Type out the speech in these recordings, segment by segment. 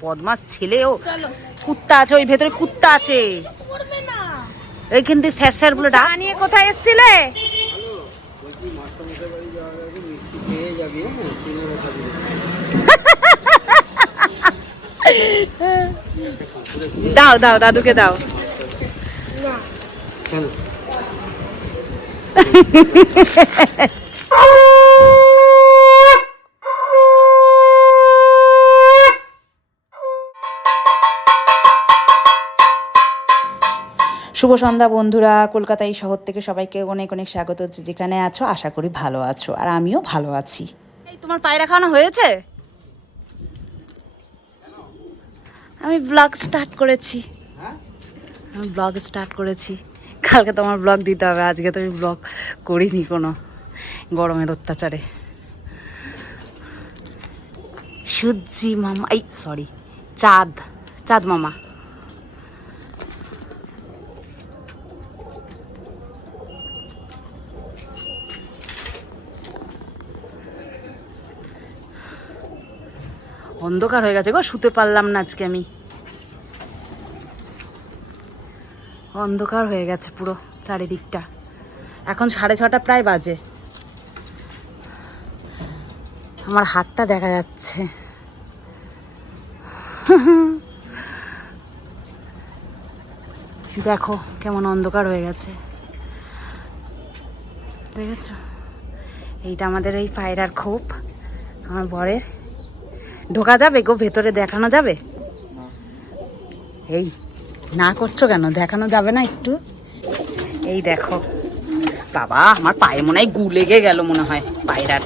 বদমাস ছেলেও। কুত্তা আছে ওই ভেতরে কুত্তা আছে। করবে না এইখান থেকে স্যার স্যার বলে ডাক। নিয়ে কোথায় এসছিলে? দাও দাও দাদুকে দাও। শুভ সন্ধ্যা বন্ধুরা কলকাতা এই শহর থেকে সবাইকে অনেক অনেক স্বাগত হচ্ছে যেখানে আছো আশা করি ভালো আছো আর আমিও ভালো আছি। এই তোমার পায়রা খাওয়ানো হয়েছে? আমি ব্লগ স্টার্ট করেছি। আমি ব্লগ স্টার্ট করেছি। কালকে তোমার ব্লগ দিতে হবে আজকে তো আমি ব্লগ করিনি কোনো গরমের অত্যাচারে। সূর্যি মামা এই সরি চাঁদ চাঁদ মামা। অন্ধকার হয়ে গেছে গো, শুতে পারলাম না আজকে আমি। অন্ধকার হয়ে গেছে পুরো চারিদিকটা। এখন সাড়ে ছটা প্রায় বাজে। আমার হাতটা দেখা যাচ্ছে। দেখো কেমন অন্ধকার হয়ে গেছে। দেখেছ? এইটা আমাদের এই পায়রার খোপ, আমার বরের। ঢোকা যাবে গো, ভেতরে দেখানো যাবে? এই, না করছ কেন? দেখানো যাবে না একটু? এই দেখো। বাবা, আমার পায়ে মনে হয় গু লেগে গেল মনে হয়, পায়রার।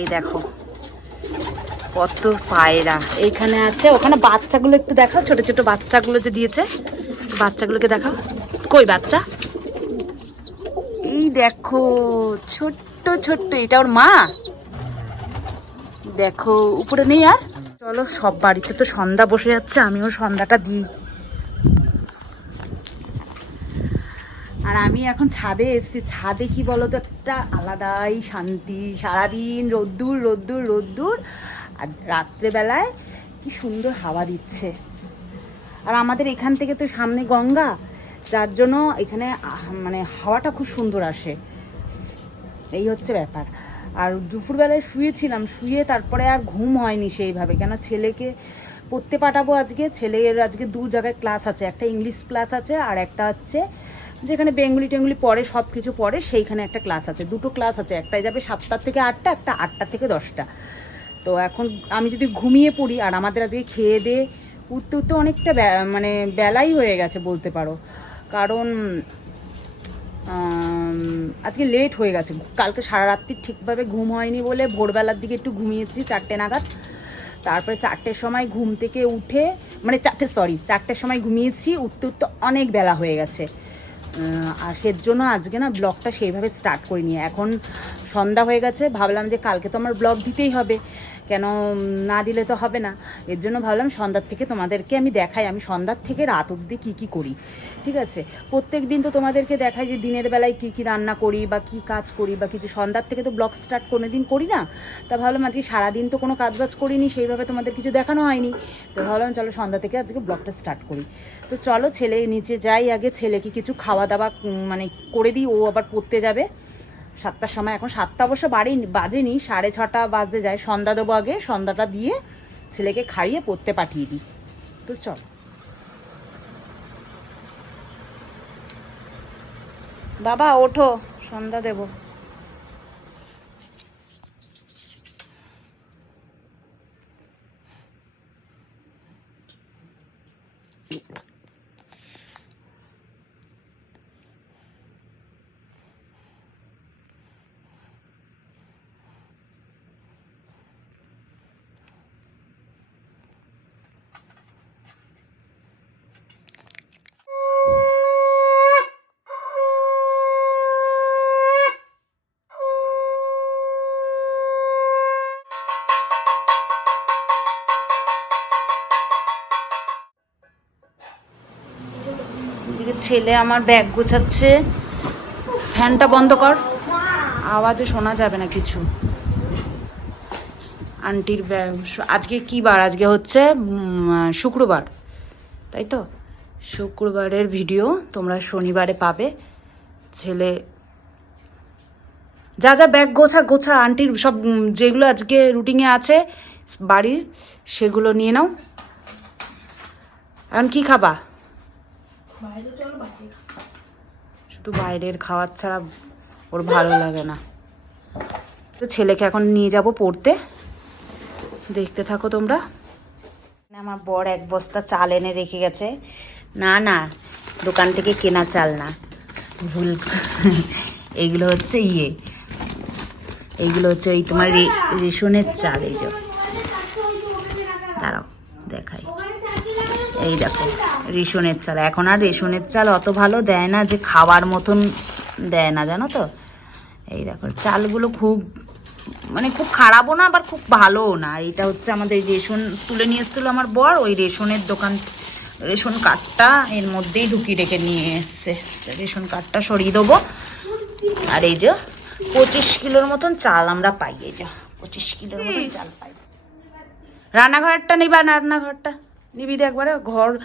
এই দেখো, কত পায়রা। এইখানে আছে, ওখানে বাচ্চাগুলো একটু দেখাও, ছোট ছোট বাচ্চাগুলো যে দিয়েছে, বাচ্চাগুলোকে দেখাও। কই বাচ্চা? এই দেখো, ছোট্ট ছোট্ট, এটা ওর মা? দেখো, উপরে নেই আর? চলো, সব বাড়িতে তো সন্ধ্যা বসে যাচ্ছে, আমিও সন্ধ্যাটা দিই। আর আমি এখন ছাদে এসেছি। ছাদে কি বলতো, একটা আলাদাই শান্তি। সারাদিন রোদ্দুর রোদ্দুর রোদ্দুর, আর রাত্রেবেলায় কি সুন্দর হাওয়া দিচ্ছে। আর আমাদের এখান থেকে তো সামনে গঙ্গা, যার জন্য এখানে মানে হাওয়াটা খুব সুন্দর আসে। এই হচ্ছে ব্যাপার। আর দুপুরবেলায় শুয়েছিলাম, শুয়ে তারপরে আর ঘুম হয়নি সেইভাবে। কেন? ছেলেকে পড়তে পাঠাবো আজকে। ছেলের আজকে দু জায়গায় ক্লাস আছে, একটা ইংলিশ ক্লাস আছে আর একটা হচ্ছে যেখানে বেঙ্গলি টেঙ্গুলি পড়ে সব কিছু পড়ে, সেইখানে একটা ক্লাস আছে। দুটো ক্লাস আছে একটাই যাবে সাতটার থেকে আটটা, একটা আটটা থেকে দশটা। তো এখন আমি যদি ঘুমিয়ে পড়ি আর আমাদের আজকে খেয়ে দিয়ে উঠতে উঠতে অনেকটা মানে বেলাই হয়ে গেছে বলতে পারো। কারণ আজকে লেট হয়ে গেছে। কালকে সারা রাত্রি ঠিকভাবে ঘুম হয়নি বলে ভোরবেলার দিকে একটু ঘুমিয়েছি চারটে নাগাদ। তারপরে চারটের সময় ঘুম থেকে উঠে মানে চারটে সরি চারটের সময় ঘুমিয়েছি, উঠতে উঠতে অনেক বেলা হয়ে গেছে। আর সের জন্য আজকে না ব্লগটা সেইভাবে স্টার্ট করিনি। এখন সন্ধ্যা হয়ে গেছে, ভাবলাম যে কালকে তো আমার ব্লগ দিতেই হবে। কেন না দিলে তো হবে না। এর জন্য ভাবলাম সন্ধ্যার থেকে তোমাদেরকে আমি দেখাই, আমি সন্ধ্যার থেকে রাত অবধি কী কী করি, ঠিক আছে? প্রত্যেক দিন তো তোমাদেরকে দেখাই যে দিনের বেলায় কী কী রান্না করি বা কী কাজ করি বা কিছু, সন্ধ্যার থেকে তো ব্লগ স্টার্ট কোনো দিন করি না। তা ভাবলাম আজকে সারাদিন তো কোনো কাজ বাজ করিনি, সেইভাবে তোমাদের কিছু দেখানো হয়নি। তো ভাবলাম চলো সন্ধ্যা থেকে আজকে ব্লগটা স্টার্ট করি। তো চলো ছেলে নিচে যাই আগে, ছেলেকে কিছু খাওয়া দাওয়া মানে করে দিই, ও আবার পড়তে যাবে। সাতটার সময়। এখন সাতটা অবশ্য বাড়ি বাজেনি, সাড়ে ছটা বাজতে যায়। সন্ধ্যা দেবো আগে, সন্ধ্যাটা দিয়ে ছেলেকে খাইয়ে পড়তে পাঠিয়ে দিই। তো চল। বাবা, ওঠো, সন্ধ্যা দেব। ছেলে, আমার ব্যাগ গোছাচ্ছে। ফ্যানটা বন্ধ কর। আওয়াজে শোনা যাবে না কিছু। আন্টির আজকে কি বার? আজকে হচ্ছে শুক্রবার। তাই তো? শুক্রবারের ভিডিও তোমরা শনিবারে পাবে। ছেলে, যা যা ব্যাগ গোছা গোছা, আন্টির সব যেগুলো আজকে রুটিনে আছে, বাড়ির, সেগুলো নিয়ে নাও। এখন কি খাবা? শুধু বাইরের খাওয়ার ছাড়া ওর ভালো লাগে না। তো ছেলেকে এখন নিয়ে যাব পড়তে। দেখতে থাকো তোমরা। আমার বর এক বস্তা চাল এনে রেখে গেছে। না না, দোকান থেকে কেনা চাল না। ভুল। এইগুলো হচ্ছে ইয়ে। এইগুলো হচ্ছে এই তোমার রেশনের চাল, এই যে দাঁড়াও দেখাই এই দেখো রেশনের চাল। এখন আর রেশনের চাল অত ভালো দেয় না যে খাওয়ার মতন দেয় না জানো তো? এই দেখো চালগুলো খুব মানে খুব খারাপও না আবার খুব ভালোও না। এটা হচ্ছে আমাদের রেশন তুলে নিয়ে এসেছিল আমার বর ওই রেশনের দোকান রেশন কার্ডটা এর মধ্যেই ঢুকিয়ে রেখে নিয়ে এসছে। রেশন কার্ডটা সরিয়ে দেবো। আর এই যে পঁচিশ কিলোর মতন চাল আমরা পাই এই যে পঁচিশ কিলোর মতন চাল পাই। রান্নাঘরটা নিবা রান্নাঘরটা। নিবি দে একবারে ঘর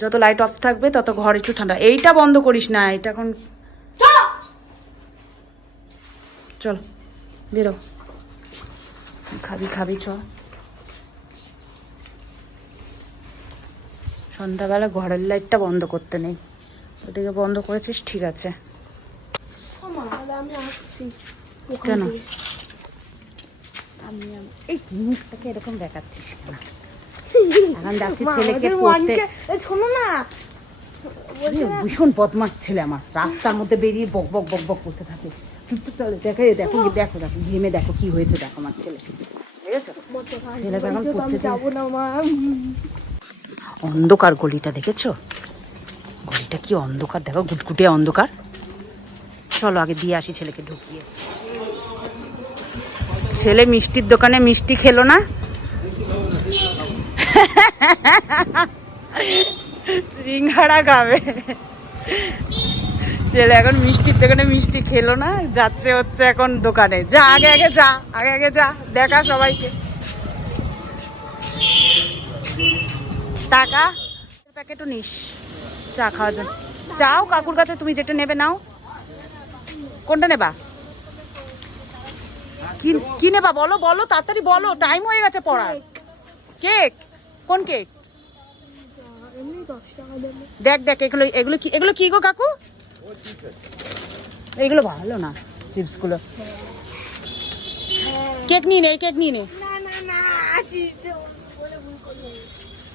যত লাইট অফ থাকবে তত ঘর একটু ঠান্ডা। এইটা বন্ধ করিস না এটা এখন চল! বেরো। খাবি খাবি চ। সন্ধ্যাবেলা ঘরের লাইটটা বন্ধ করতে নেই। ওদিকে বন্ধ করেছিস ঠিক আছে। কেন? আমি- এই মুখটাকে এরকম দেখাচ্ছিস কেন? এখন যাচ্ছি ছেলেকে পড়তে শোনো না। ভীষণ বদমাস ছেলে আমার। রাস্তার মধ্যে বেরিয়ে বক বক বক বক করতে থাকে। চুপ চুপ দেখে দেখো দেখো দেখো ঘেমে দেখো কি হয়েছে দেখো আমার ছেলে। ছেলেকে এখন বাড়িতে তো আমি পড়তে যাব না মা। অন্ধকার গলিটা দেখেছ? গলিটা কি অন্ধকার দেখো গুটগুটে অন্ধকার। চলো আগে দিয়ে আসি ছেলেকে ঢুকিয়ে। ছেলে মিষ্টির দোকানে মিষ্টি খেলো না? সিঙ্গাড়া খাবে। ছেলে এখন মিষ্টির দোকানে মিষ্টি খেলো না যাচ্ছে হচ্ছে এখন দোকানে। যা আগে আগে যা আগে আগে যা দেখা সবাইকে। টাকা প্যাকেটও নিস চা খাওয়ার জন্য। চাও কাকুর কাছে তুমি যেটা নেবে নাও। কোনটা নেবা? কি নেবা বলো বলো তাড়াতাড়ি বলো টাইম হয়ে গেছে পড়ার। কেক কোন কেক? দেখ দেখ এগুলো এগুলো কি এগুলো কি গো কাকু? এগুলো ভালো না চিপসগুলো। কেক নিয়ে নে কেক নিয়ে নে।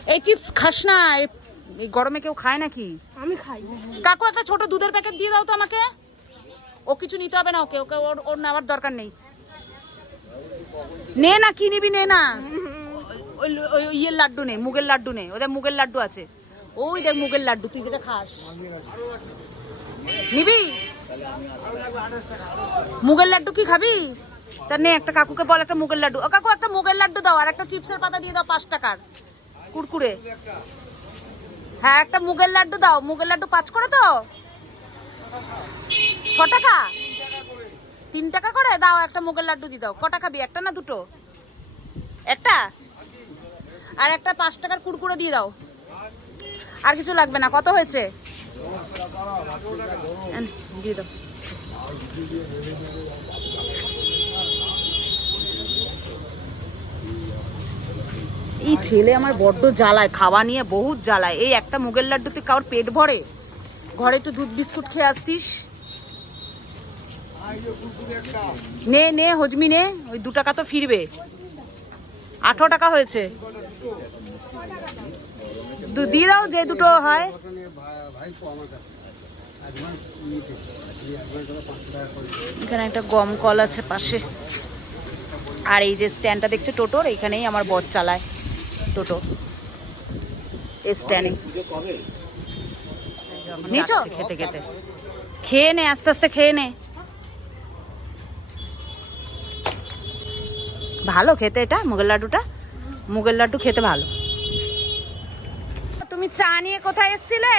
এই চিপস খাস না এই- এই গরমে কেউ খায় নাকি? আমি খাই। কাকু একটা ছোট দুধের প্যাকেট দিয়ে দাও তো আমাকে। ও কিছু নিতে হবে না ওকে ওকে ওর ওর নেওয়ার দরকার নেই। নে না কি নিবি নে না। ওই ইয়ের লাড্ডু নেই মুগের লাড্ডু নেই ওদের মুগের লাড্ডু আছে। ওই দেখ মুগের লাড্ডু, তুই যেটা খাস। নিবি? মুগের লাড্ডু কি খাবি? তা নে, একটা কাকুকে বল একটা মুগের লাড্ডু। ও কাকু, একটা মুগের লাড্ডু দাও, আর একটা চিপসের পাতা দিয়ে দাও পাঁচ টাকার। কুরকুরে হ্যাঁ একটা মুগের লাড্ডু দাও। মুগের লাড্ডু পাঁচ করে তো? ছ টাকা? তিন টাকা করে? দাও, একটা মুগের লাড্ডু দিয়ে দাও। কটা খাবি? একটা না দুটো? একটা? আর একটা পাঁচ টাকার কুরকুরে দিয়ে দাও। আর কিছু লাগবে না। কত হয়েছে? দিয়ে দাও। এই ছেলে আমার বড্ড জ্বালায়, খাওয়া নিয়ে বহুত জ্বালায়। এই একটা মুগের লাড্ডুতে কারোর পেট ভরে? ঘরে একটু দুধ বিস্কুট খেয়ে আসতিস? নে নে, হজমি নে। ওই দু টাকা তো ফিরবে। আঠারো টাকা হয়েছে। দিয়ে দাও যে দুটো হয়। এখানে একটা গম কল আছে পাশে। আর এই যে স্ট্যান্ডটা দেখছে? টোটোর? এইখানেই আমার বর চালায় টোটো। এই স্ট্যান্ডে। নিচো খেতে খেতে। খেয়ে নে আস্তে আস্তে খেয়ে নে। ভালো খেতে এটা মুগের লাড্ডুটা। মুগের লাড্ডু খেতে ভালো। তুমি চা নিয়ে কোথায় এসছিলে?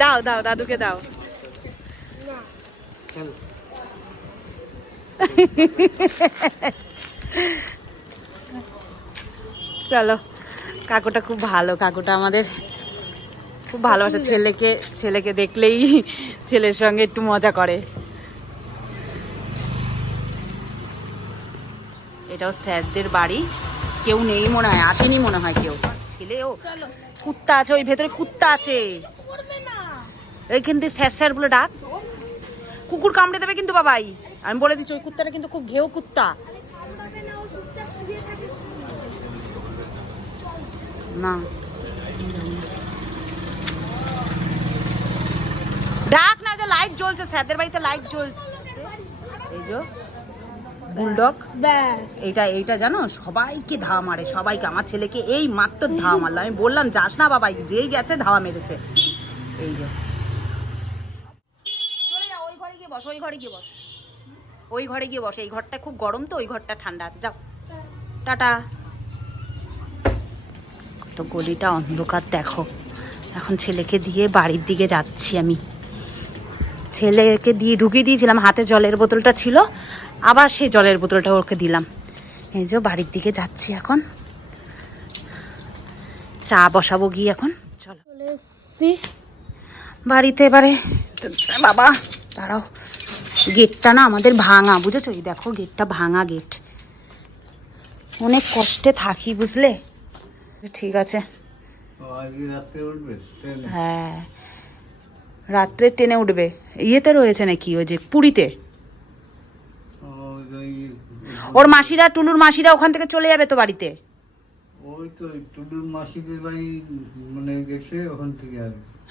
দাও দাও দাদুকে দাও। চলো কাকুটা খুব ভালো কাকুটা আমাদের খুব ভালোবাসে ছেলেকে ছেলেকে দেখলেই ছেলের সঙ্গে একটু মজা করে। এটাও স্যারদের বাড়ি। কেউ নেই মনে হয় আসেনি মনে হয় কেউ। ছেলেও কুত্তা আছে ওই ভেতরে কুত্তা আছে। এইখান থেকে স্যার স্যার বলে ডাক। কুকুর কামড়ে দেবে কিন্তু বাবাই। আমি বলে দিচ্ছি ওই কুত্তাটা কিন্তু খুব ঘেউ কুত্তা। না ও চুপচাপ শুয়ে থাকে না ডাক না যে লাইট জ্বলছে স্যারদের বাড়িতে লাইট জ্বলছে। এই যে বুলডগ এইটা এইটা জানো? সবাইকে ধাওয়া মারে সবাইকে। আমার ছেলেকে এই মাত্র ধাওয়া মারলো। আমি বললাম যাস না বাবাই যেই গেছে ধাওয়া মেরেছে। এই যে। চলে যাও ওই ঘরে গিয়ে বস ওই ঘরে গিয়ে বস। ওই ঘরে গিয়ে বস। এই ঘরটা খুব গরম তো ওই ঘরটা ঠান্ডা আছে। যাও। টাটা। কত গলিটা অন্ধকার দেখো। এখন ছেলেকে দিয়ে বাড়ির দিকে যাচ্ছি আমি। ছেলেকে দিয়ে ঢুকিয়ে দিয়েছিলাম হাতে জলের বোতলটা ছিল। আবার সেই জলের বোতলটা ওকে দিলাম। এই যে বাড়ির দিকে যাচ্ছি এখন। চা বসাবো গিয়ে এখন। চলো। চলে এসছি। বাড়িতে এবারে বাবা দাঁড়াও। গেটটা না আমাদের ভাঙা বুঝেছ? এই দেখো গেটটা ভাঙা গেট। অনেক কষ্টে থাকি বুঝলে? ঠিক আছে। হ্যাঁ। রাত্রে ট্রেনে উঠবে। ইয়েতে রয়েছে নাকি ওই যে পুরীতে? ওর মাসিরা টুলুর মাসিরা ওখান থেকে চলে যাবে তো বাড়িতে? ওই তো ওই মাসিদের বাড়ি মানে গেছে ওখান থেকে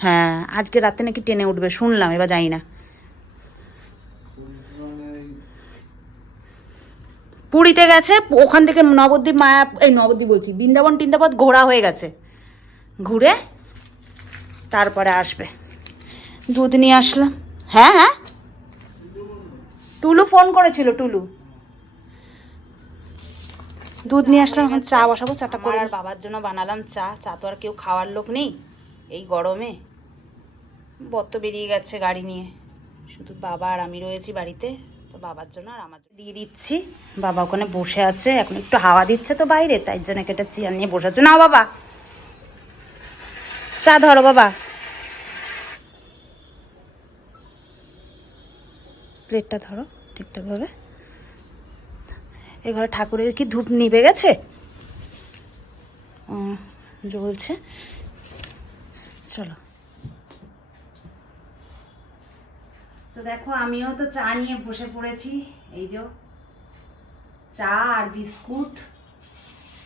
হ্যাঁ আজকে রাতে নাকি ট্রেনে উঠবে শুনলাম এবার যাই না। পুরীতে গেছে ওখান থেকে নবদ্বীপ মায়া এই নবদ্বীপ বলছি বৃন্দাবন টিন্দাবন ঘোরা হয়ে গেছে। ঘুরে তারপরে আসবে। দুধ নিয়ে আসলাম। হ্যাঁ হ্যাঁ। টুলু ফোন করেছিল টুলু। দুধ নিয়ে আসলাম এখন চা বসাবো চাটা করে আর বাবার জন্য বানালাম চা। চা তো আর কেউ খাওয়ার লোক নেই। এই গরমে বত্ত বেরিয়ে গেছে গাড়ি নিয়ে। শুধু বাবা আর আমি রয়েছি বাড়িতে। তো বাবার জন্য আর আমার দিয়ে দিচ্ছি। বাবা ওখানে বসে আছে এখন একটু হাওয়া দিচ্ছে তো বাইরে তাই জন্য একটা চেয়ার নিয়ে বসে আছে। নাও বাবা। চা ধরো বাবা। প্লেটটা ধরো ঠিকঠাকভাবে এই ঘরে ঠাকুরের কি ধূপ নিভে গেছে? জ্বলছে। চলো। তো দেখো, আমিও তো চা নিয়ে বসে পড়েছি। এই যে চা আর বিস্কুট।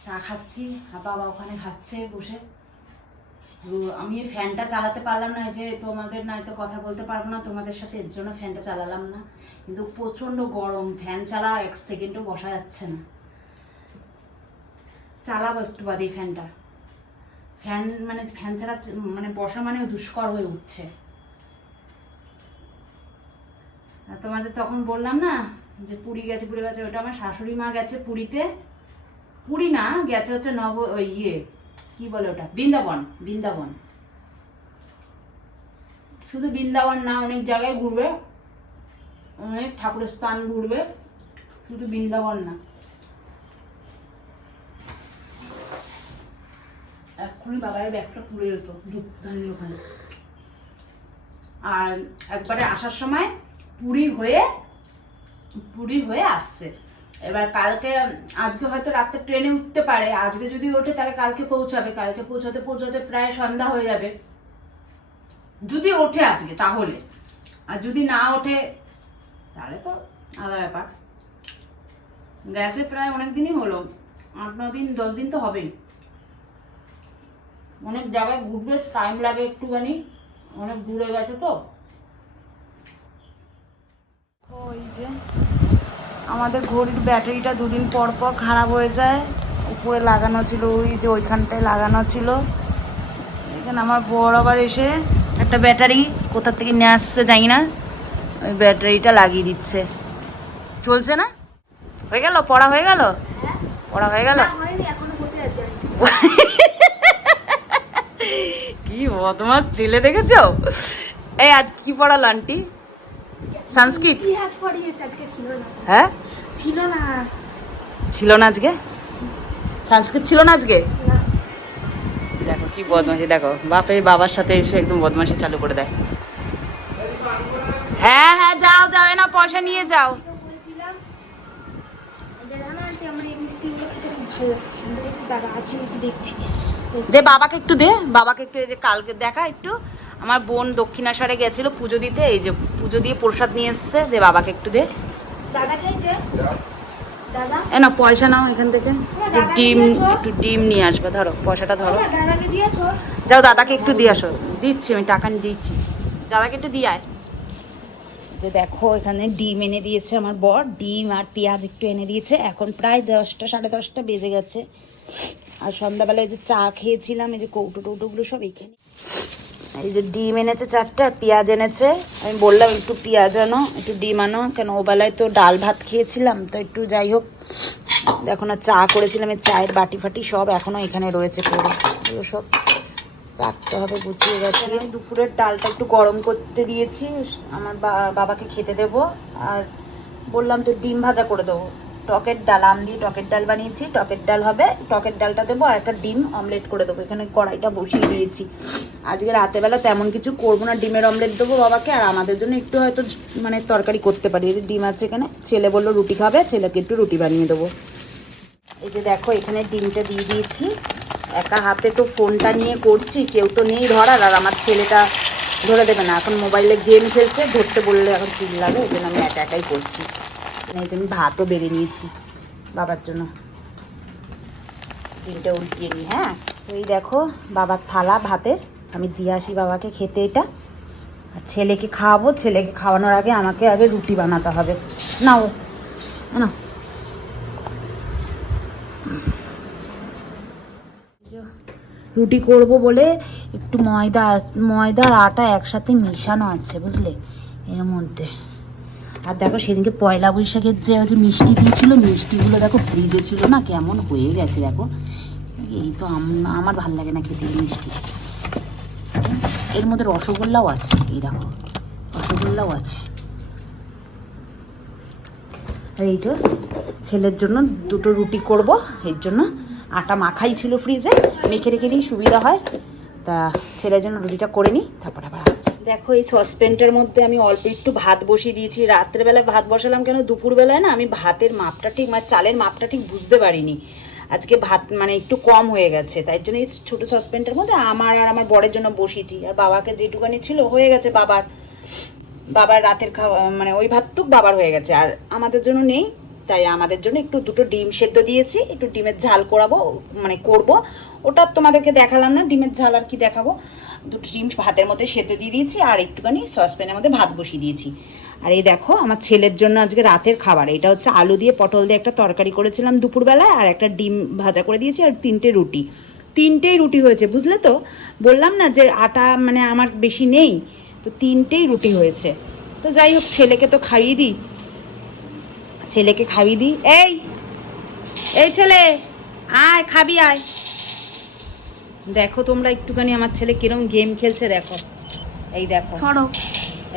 চা খাচ্ছি। আর বাবা ওখানে খাচ্ছে বসে। আমি ফ্যানটা চালাতে পারলাম না যে তোমাদের না তো কথা বলতে পারব না, তোমাদের সাথে এর জন্য ফ্যানটা চালালাম না। কিন্তু প্রচণ্ড গরম ফ্যান চালা এক সেকেন্ডও বসা যাচ্ছে না। চালাবো একটু বাদে ফ্যানটা ফ্যান মানে ফ্যান ছাড়া মানে বসা মানে দুষ্কর হয়ে উঠছে। আর তোমাদের তখন বললাম না, যে পুরী গেছে পুরী গেছে, ওটা আমার শাশুড়ি মা গেছে পুরীতে। পুরী না, গেছে হচ্ছে নব ইয়ে কি বলে ওটা? বৃন্দাবন বৃন্দাবন। শুধু বৃন্দাবন না, অনেক জায়গায় ঘুরবে। অনেক ঠাকুরের স্থান ঘুরবে। শুধু বৃন্দাবন না। এক্ষুনি বাবার ব্যাগটা পুড়ে যেত দুধদানির ওখানে। আর একবারে আসার সময় পুরী হয়ে পুরী হয়ে আসছে। এবার কালকে, আজকে হয়তো রাতে ট্রেনে উঠতে পারে। আজকে যদি ওঠে, তাহলে কালকে পৌঁছাবে। কালকে পৌঁছাতে পৌঁছাতে প্রায় সন্ধ্যা হয়ে যাবে। যদি ওঠে আজকে, তাহলে। আর যদি না ওঠে, তাহলে তো আলাদা ব্যাপার। গেছে প্রায় অনেক দিনই হলো। আট, ন দিন, দশ দিন তো হবেই। অনেক জায়গায় ঘুরবে টাইম লাগে একটুখানি। অনেক দূরে গেছে তো। ওই যে আমাদের ঘড়ির ব্যাটারিটা দুদিন পর পর খারাপ হয়ে যায়। উপরে লাগানো ছিল ওই যে ওইখানটায় লাগানো ছিল। এখানে আমার বড় আবার এসে একটা ব্যাটারি কোথা থেকে নিয়ে আসছে জানি না ওই ব্যাটারিটা লাগিয়ে দিচ্ছে। চলছে না? হয়ে গেল? পড়া হয়ে গেল? পড়া হয়ে গেল? কি বদমাস ছেলে দেখেছ? এই আজ কি পড়ালো আন্টি? সংস্কৃত? হ্যাঁ? ছিল না। ছিল না আজকে? সংস্কৃত ছিল না আজকে? দেখো কি বদমাশি দেখো। বাপের বাবার সাথে এসে একদম বদমাশি চালু করে দেয়। হ্যাঁ হ্যাঁ যাও যাও না পয়সা নিয়ে যাও। দে বাবাকে একটু দে। বাবাকে একটু এই যে কালকে দেখা একটু। আমার বোন দক্ষিণাসারে গেছিল পুজো দিতে এই যে পুজো দিয়ে প্রসাদ নিয়ে এসছে। দে বাবাকে একটু দে। দাদা এ না পয়সা নাও এখান থেকে। ডিম একটু ডিম নিয়ে আসবে ধরো পয়সাটা ধরো। যাও দাদাকে একটু দিয়ে আসো। দিচ্ছি আমি টাকা দিচ্ছি। দাদাকে একটু দিয়ে আয়। যে দেখো এখানে ডিম এনে দিয়েছে আমার বর। ডিম আর পেঁয়াজ একটু এনে দিয়েছে। এখন প্রায় দশটা সাড়ে দশটা বেজে গেছে। আর সন্ধ্যাবেলায় যে চা খেয়েছিলাম এই যে কৌটো টৌটোগুলো সব এখানে। এই যে ডিম এনেছে চারটে আর পেঁয়াজ এনেছে। আমি বললাম একটু পেঁয়াজ আনো একটু ডিম আনো। কেন ও বেলায় তো ডাল ভাত খেয়েছিলাম তো একটু যাই হোক। এখন আর চা করেছিলাম এই চায়ের বাটি ফাটি সব এখনও এখানে রয়েছে পুরো এগুলো সব রাখতে হবে গুছিয়ে গেছে আমি দুপুরের ডালটা একটু গরম করতে দিয়েছি। আমার বা- বাবাকে খেতে দেবো। আর বললাম তো ডিম ভাজা করে দেবো। টকের ডাল, আম দিয়ে টকের ডাল বানিয়েছি। টকের ডাল হবে, টকের ডালটা দেবো আর একটা ডিম অমলেট করে দেবো। এখানে কড়াইটা বসিয়ে দিয়েছি। আজকে রাতেবেলা তেমন কিছু করব না, ডিমের অমলেট দেবো বাবাকে। আর আমাদের জন্য একটু হয়তো মানে তরকারি করতে পারি। এই ডিম আছে এখানে, ছেলে বলল রুটি খাবে, ছেলেকে একটু রুটি বানিয়ে দেবো। এই যে দেখো, এখানে ডিমটা দিয়ে দিয়েছি। একা হাতে তো ফোনটা নিয়ে করছি, কেউ তো নেই ধরার। আর আমার ছেলেটা ধরে দেবে না। এখন মোবাইলে গেম খেলছে, ধরতে বললে এখন চিল লাগে ওই জন্য আমি একা একাই করছি। এই জন্য ভাতও বেড়ে নিয়েছি বাবার জন্য। ডিমটা উল্টিয়ে নিই হ্যাঁ? এই দেখো, বাবার থালা, ভাতের। আমি দিয়ে আসি বাবাকে খেতে এটা। আর ছেলেকে খাওয়াবো, ছেলেকে খাওয়ানোর আগে আমাকে আগে রুটি বানাতে হবে। নাও না রুটি করব বলে একটু ময়দা ময়দা আর আটা একসাথে মিশানো আছে, বুঝলে? এর মধ্যে। আর দেখো সেদিনকে পয়লা বৈশাখের যে যে মিষ্টি দিয়েছিল, মিষ্টিগুলো দেখো ফ্রিজে ছিল না, কেমন হয়ে গেছে দেখো। এই তো আমার ভালো লাগে না খেতে মিষ্টি। এর মধ্যে রসগোল্লাও আছে, এই দেখো, রসগোল্লাও আছে। আর এই যে ছেলের জন্য দুটো রুটি করব, এর জন্য আটা মাখাই ছিল ফ্রিজে মেখে রেখে দিই, সুবিধা হয়। তা ছেলের জন্য রুটিটা করে নিই, তারপর আবার দেখো, এই সসপ্যানটার মধ্যে আমি অল্প একটু ভাত বসিয়ে দিয়েছি। রাত্রেবেলায় ভাত বসালাম কেন? দুপুরবেলায় না আমি ভাতের মাপটা ঠিক মানে চালের মাপটা ঠিক বুঝতে পারিনি। আজকে ভাত মানে একটু কম হয়ে গেছে, তাই জন্য এই ছোটো সসপ্যানটার মধ্যে আমার আর আমার বরের জন্য বসিয়েছি। আর বাবাকে যেটুকানি ছিল হয়ে গেছে বাবার। বাবার রাতের খাওয়া মানে ওই ভাতটুক বাবার হয়ে গেছে। আর আমাদের জন্য নেই, তাই আমাদের জন্য একটু দুটো ডিম সেদ্ধ দিয়েছি, একটু ডিমের ঝাল করাবো মানে করব। ওটা তোমাদেরকে দেখালাম না, ডিমের ঝাল আর কি দেখাবো। দুটো ডিম ভাতের মধ্যে সেদ্ধ দিয়ে দিয়েছি, আর একটুখানি সসপ্যানের মধ্যে ভাত বসিয়ে দিয়েছি। আর এই দেখো, আমার ছেলের জন্য আজকে রাতের খাবার। এটা হচ্ছে আলু দিয়ে পটল দিয়ে একটা তরকারি করেছিলাম দুপুরবেলায়, আর একটা ডিম ভাজা করে দিয়েছি, আর তিনটে রুটি। তিনটেই রুটি হয়েছে, বুঝলে তো? বললাম না যে আটা মানে আমার বেশি নেই, তো তিনটেই রুটি হয়েছে। তো যাই হোক, ছেলেকে তো খাইয়ে দিই। ছেলেকে খাইয়ে দিই। এই এই ছেলে, আয়, খাবি, আয়। দেখো তোমরা একটুখানি আমার ছেলে কিরম গেম খেলছে দেখো। এই দেখো।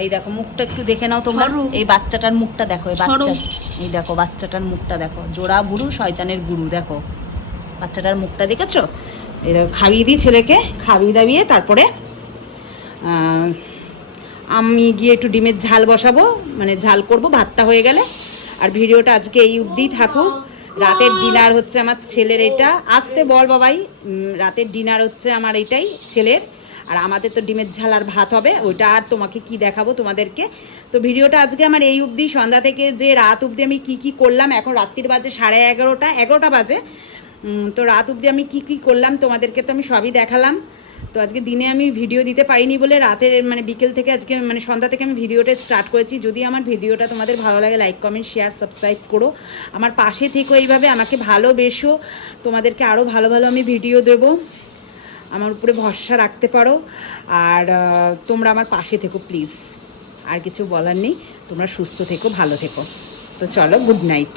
এই দেখো মুখটা একটু দেখে নাও তোমরা। এই বাচ্চাটার মুখটা দেখো এই বাচ্চা এই দেখো বাচ্চাটার মুখটা দেখো। জোড়া বুড়ু শয়তানের গুরু দেখো। বাচ্চাটার মুখটা দেখেছ? এই দেখো খাইয়ে দিই ছেলেকে খাইয়ে দাবিয়ে তারপরে আমি গিয়ে একটু ডিমের ঝাল বসাবো মানে ঝাল করব ভাতটা হয়ে গেলে। আর ভিডিওটা আজকে এই অবধি থাকুক রাতের ডিনার হচ্ছে আমার ছেলের এটা। আসতে বল বাবাই রাতের ডিনার হচ্ছে আমার এটাই ছেলের। আর আমাদের তো ডিমের ঝাল আর ভাত হবে, ওইটা আর তোমাকে কি দেখাবো তোমাদেরকে। তো ভিডিওটা আজকে আমার এই অবধি, সন্ধ্যা থেকে যে রাত অবধি আমি কি কি করলাম, এখন রাত্রির বাজে সাড়ে এগারোটা এগারোটা বাজে। তো রাত অবধি আমি কি কি করলাম তোমাদেরকে তো আমি সবই দেখালাম। তো আজকে দিনে আমি ভিডিও দিতে পারিনি বলে রাতের মানে বিকেল থেকে আজকে মানে সন্ধ্যা থেকে আমি ভিডিওটা স্টার্ট করেছি। যদি আমার ভিডিওটা তোমাদের ভালো লাগে লাইক কমেন্ট শেয়ার সাবস্ক্রাইব করো। আমার পাশে থেকো এইভাবে, আমাকে ভালোবেসো। তোমাদেরকে আরও ভালো ভালো আমি ভিডিও দেবো। আমার উপরে ভরসা রাখতে পারো। আর তোমরা আমার পাশে থেকো প্লিজ আর কিছু বলার নেই। তোমরা সুস্থ থেকো, ভালো থেকো। তো চলো গুড নাইট